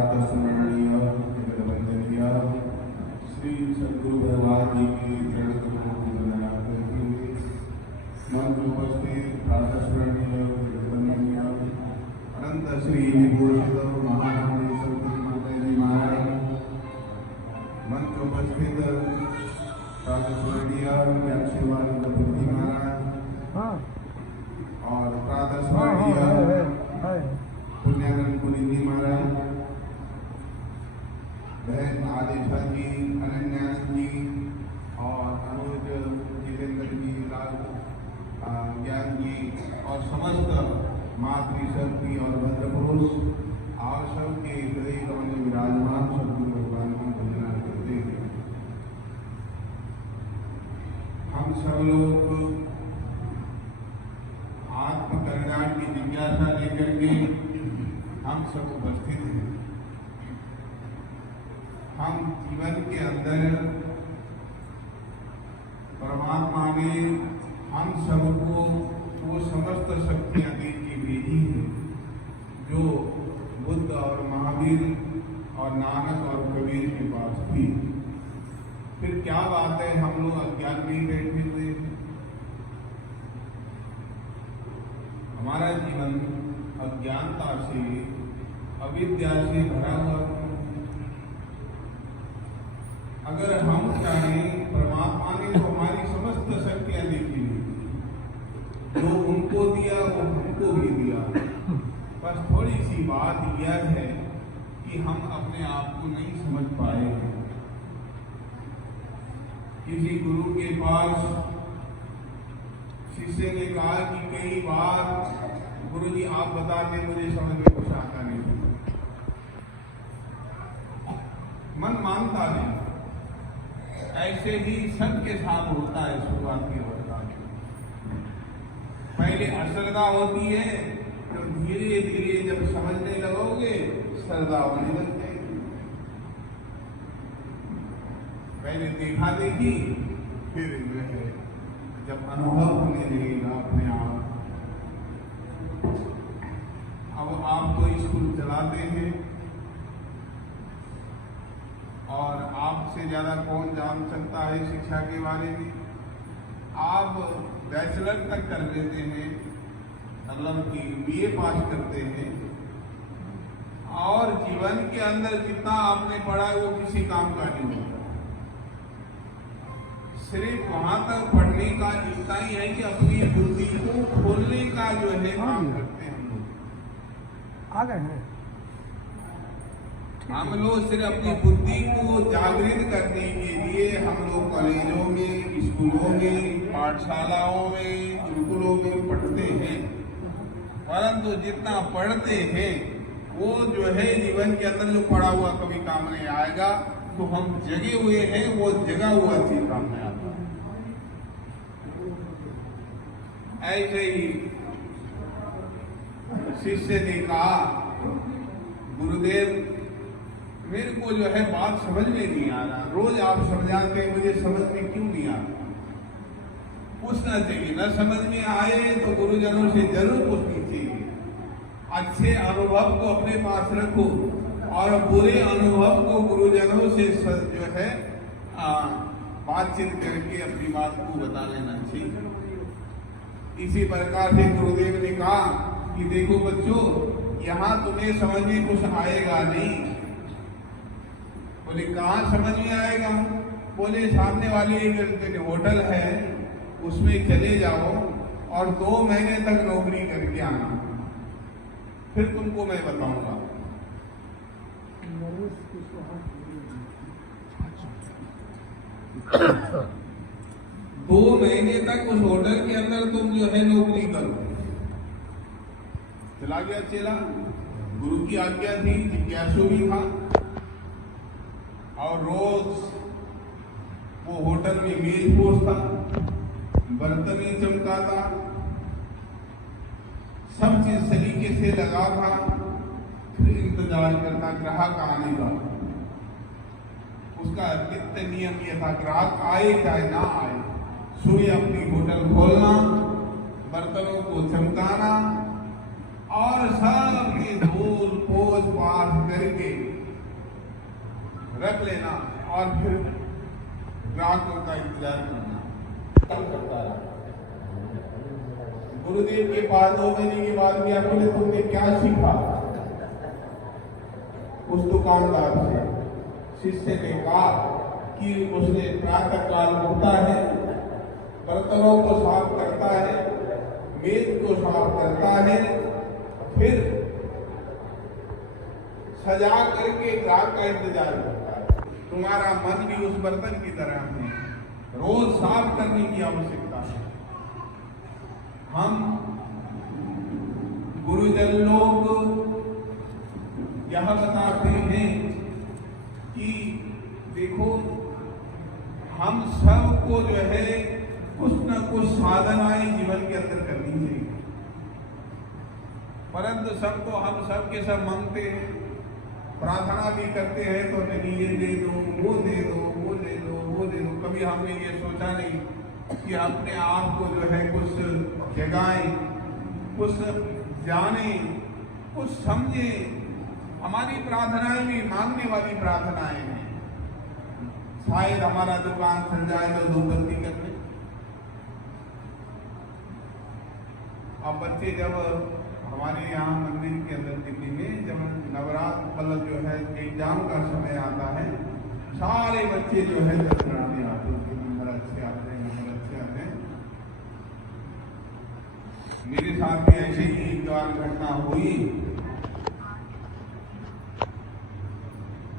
प्रातस्मरणीय वंदनीय श्री सद्गुरु भगवान जी की चरण कमलों की वंदना करते हुए मंत्र उपस्थित प्रातस्मरणीय वंदनीय अनंत श्री विभूषित महामंत्री सरस्वती माता जी महाराज मंत्र उपस्थित प्रातस्मरणीय व्याक्षेवानंद बुद्धि महाराज और प्रातस्मरणीय पुण्यानंद पुनिंदी महाराज, बहन आदिशा जी, अनन्यानंद जी और अनुज जितेंद्र जी, लाल ज्ञान जी और समस्त मातृशक्ति और भद्र पुरुष और सबके हृदय में विराजमान सद्गुरु भगवान की वंदना करते हैं। हम सब लोग आत्मकल्याण की जिज्ञासा लेकर के हम सब उपस्थित हैं। हम जीवन के अंदर परमात्मा ने हम सबको वो समस्त शक्तियां दे के भेजी है जो बुद्ध और महावीर और नानक और कबीर के पास थी। फिर क्या बात है हम लोग अज्ञान में बैठे हुए हैं। हमारा जीवन अज्ञानता से अविद्या से भरा हुआ। अगर हम चाहें, परमात्मा ने तो हमारी समस्त शक्तियां देखी जो उनको दिया वो हमको भी दिया। बस थोड़ी सी बात यह है कि हम अपने आप को नहीं समझ पाए हैं। किसी गुरु के पास शिष्य ने कहा कि कई बार गुरुजी आप बता दें, मुझे समझ में कुछ आता नहीं। मन मानता नहीं। ऐसे ही सबके साथ होता है शुरुआती अवस्था में। पहले अश्रद्धा होती है, तो धीरे धीरे जब समझने लगोगे श्रद्धा होने लग जाएगी। पहले देखा देखी, फिर जो है जब अनुभव होने लगेगा अपने आप। अब आप तो स्कूल चलाते हैं और आपसे ज्यादा कौन जान सकता है शिक्षा के बारे में। आप बैचलर तक कर लेते हैं, मतलब कि बीए पास करते हैं और जीवन के अंदर जितना आपने पढ़ा वो किसी काम का नहीं होता। सिर्फ वहां तक पढ़ने का इतना ही है कि अपनी बुद्धि को खोलने का जो है काम करते हैं हम लोग। आ गए हैं हम लोग सिर्फ अपनी बुद्धि को जागृत करने के लिए हम लोग कॉलेजों में, स्कूलों में, पाठशालाओं में, गुरुकुलों में पढ़ते हैं। परंतु जितना पढ़ते हैं वो जो है जीवन के अंदर जो पढ़ा हुआ कभी काम नहीं आएगा। तो हम जगे हुए हैं, वो जगा हुआ चीज काम में आता है। ऐसे ही शिष्य ने कहा, गुरुदेव मेरे को जो है बात समझ में नहीं आ रहा, रोज आप समझाते हैं, मुझे समझ में क्यों नहीं आता। पूछना चाहिए, न समझ में आए तो गुरुजनों से जरूर पूछनी चाहिए। अच्छे अनुभव को अपने पास रखो और बुरे अनुभव को गुरुजनों से जो है बातचीत करके अपनी बात को बता लेना चाहिए। इसी प्रकार से गुरुदेव ने कहा कि देखो बच्चों, यहाँ तुम्हें समझ में कुछ आएगा नहीं। बोले कहाँ समझ में आएगा? बोले सामने वाली एक होटल है, उसमें चले जाओ और 2 महीने तक नौकरी करके आना, फिर तुमको मैं बताऊंगा। 2 महीने तक उस होटल के अंदर तुम जो है नौकरी करो। चला गया चेला, गुरु की आज्ञा थी, जिज्ञासु भी था और रोज वो होटल में मेज पोछता, बर्तन चमकाता, सब चीज सलीके से लगा था। फिर इंतजार करता ग्राहक आने का। उसका नित्य नियम यह था, ग्राहक आए चाहे ना आए, सुबह अपनी होटल खोलना, बर्तनों को चमकाना और सबके धूल पोछ पाछ करके रख लेना और फिर ग्राहकों का इंतजार करना करता रहा। गुरुदेव के पास 2 महीने के बाद गया, बोले तुमने क्या सीखा? उस दुकानदार से शिष्य ने कहा कि उसने प्रातः काल उठता है, बर्तनों को साफ करता है, मेज को साफ करता है, फिर सजा करके ग्राहक का इंतजार करता है। तुम्हारा मन भी उस बर्तन की तरह है, रोज साफ करने की आवश्यकता है। हम गुरुजन लोग यह बताते हैं कि देखो, हम सबको जो है कुछ न कुछ साधनाएं जीवन के अंदर करनी चाहिए, परंतु सबको हम सब के सब मांगते हैं, प्रार्थना भी करते हैं तो नहीं ये दे दो, वो दे दो, वो दे दो, वो दे दो। कभी हमने ये सोचा नहीं कि अपने आप को जो है कुछ जगाएं, कुछ जाने, कुछ समझे। हमारी प्रार्थनाएं भी मांगने वाली प्रार्थनाएं हैं। शायद हमारा दुकान चल जाए तो धूपबत्ती कर ले। अब बच्चे जब हमारे यहाँ मंदिर के अंदर दिल्ली में जब नवरात्र मतलब जो है एग्जाम का समय आता है, सारे बच्चे जो है दर्शनार्थी आते हैं, नंबर अच्छे आते हैं, नंबर अच्छे आते हैं। मेरे साथ भी ऐसे ही एक बार घटना हुई।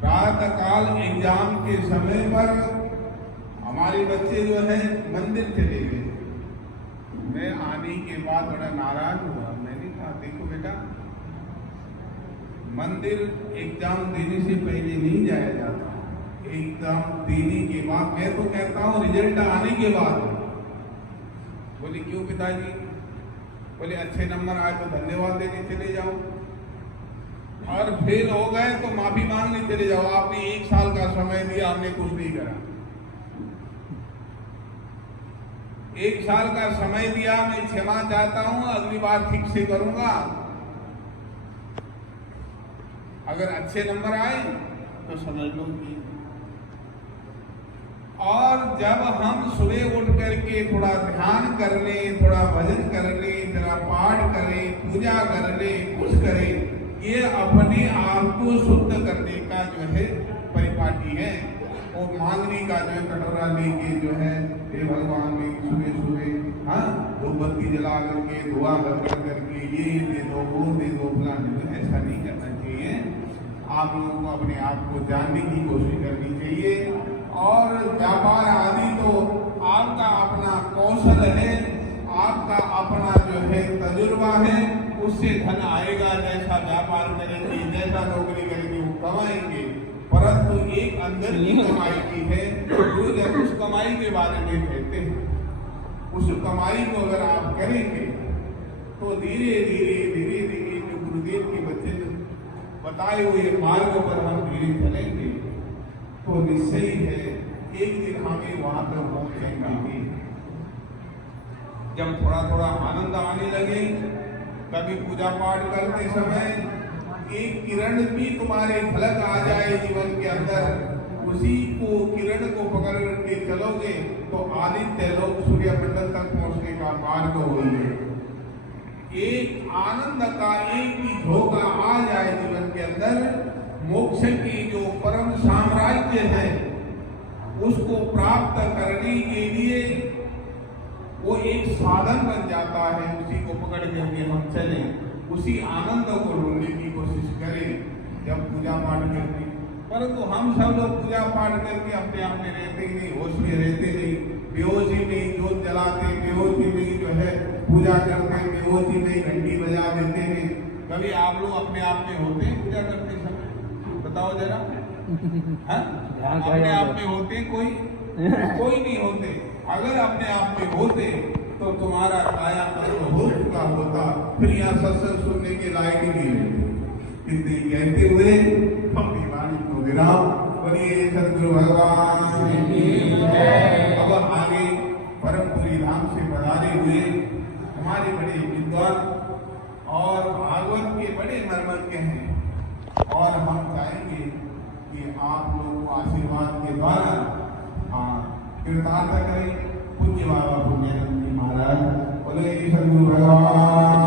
प्रातः काल एग्जाम के समय पर हमारे बच्चे जो है मंदिर चले गए। मैं आने के बाद बड़ा नाराज हुआ। मैंने कहा देखो बेटा, मंदिर एग्जाम देने से पहले नहीं जाया जाता, एग्जाम देने के बाद, मैं तो कहता हूँ रिजल्ट आने के बाद। बोले क्यों पिताजी? बोले अच्छे नंबर आए तो धन्यवाद देने चले जाओ, और फेल हो गए तो माफी मांगने चले जाओ। आपने 1 साल का समय दिया, हमने कुछ नहीं करा। 1 साल का समय दिया, मैं क्षमा चाहता हूं, अगली बार ठीक से करूंगा। अगर अच्छे नंबर आए तो समझ लो कि। और जब हम सुबह उठ करके थोड़ा ध्यान कर लें, थोड़ा भजन कर लें, जरा पाठ करें, पूजा कर लें, कुछ करें, ये अपने आप को शुद्ध करने का जो है परिपाटी है। और मांगने का जो है कटोरा लेके जो है हे भगवान में सुबह सुबह हाँ धूपबत्ती जला करके दुआ कर करके ये दे दो, वो दे दो, फलाने दो, ऐसा नहीं करना चाहिए। आप लोगों को अपने आप को जानने की कोशिश करनी चाहिए। और व्यापार आदि तो आपका अपना कौशल है, आपका अपना जो है तजुर्बा है, उससे धन आएगा। जैसा व्यापार करेंगे, जैसा नौकरी करेंगे, वो कमाएंगे। परंतु एक अंदर की कमाई की है, गुरुजन उस कमाई के बारे में कहते हैं। उस कमाई को अगर आप करेंगे तो धीरे धीरे धीरे धीरे जो गुरुदेव के बच्चे बताए हुए मार्ग पर हम धीरे चलेंगे तो निश्चय है एक दिन हमें वहां पर पहुंचेंगे। जब थोड़ा थोड़ा आनंद आने लगे, कभी पूजा पाठ करते समय एक किरण भी तुम्हारे झलक आ जाए जीवन के अंदर, उसी को किरण को पकड़ के चलोगे तो आदित्य लोक सूर्य मंडल तक पहुंचने का मार्ग होइए। एक आनंद का एक ही झोंका आ जाए जीवन के अंदर, मोक्ष की जो परम साम्राज्य है उसको प्राप्त करने के लिए वो एक साधन बन जाता है। उसी को पकड़ करके हम चले, उसी आनंद को ढूंढने की कोशिश करें जब पूजा पाठ करते। परंतु हम सब लोग पूजा पाठ करके अपने आप में रहते ही नहीं, होश में रहते नहीं, बेहोशी में जोत जलाते, बेहोशी में जो है पूजा करते हैं, बेहोशी में घंटी बजा देते हैं। कभी आप लोग अपने आप में होते हैं पूजा करते समय? बताओ जरा, अपने आप में होते कोई नहीं होते। अगर अपने आप में होते तो तुम्हारा काया कर्म हो चुका होता, फिर यहाँ सत्संग सुनने के लायक नहीं रहते। इतने कहते हुए अपनी वाणी को विराम। बोलिए सद्गुरु भगवान की जय। अब आगे परम पुरी धाम से पधारे हुए हमारे बड़े विद्वान और भागवत के बड़े मर्मज्ञ हैं, और हम चाहेंगे कि आप लोगों को आशीर्वाद के द्वारा कृतार्थ करें। पूज्य बाबा पुण्यानंद जी महाराज बोले सद्गुरु भगवान